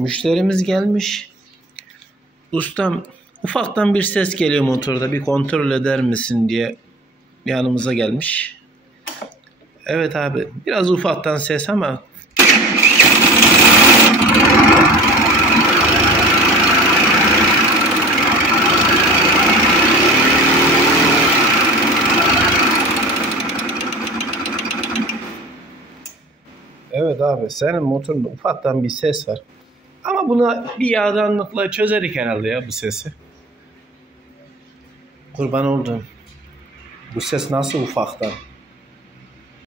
Müşterimiz gelmiş. Ustam, ufaktan bir ses geliyor motorda, bir kontrol eder misin diye yanımıza gelmiş. Evet abi, biraz ufaktan ses ama evet abi, senin motorunda ufaktan bir ses var. Ama buna bir yağdanlıkla çözerik herhalde ya bu sesi. Kurban oldum. Bu ses nasıl ufaktan?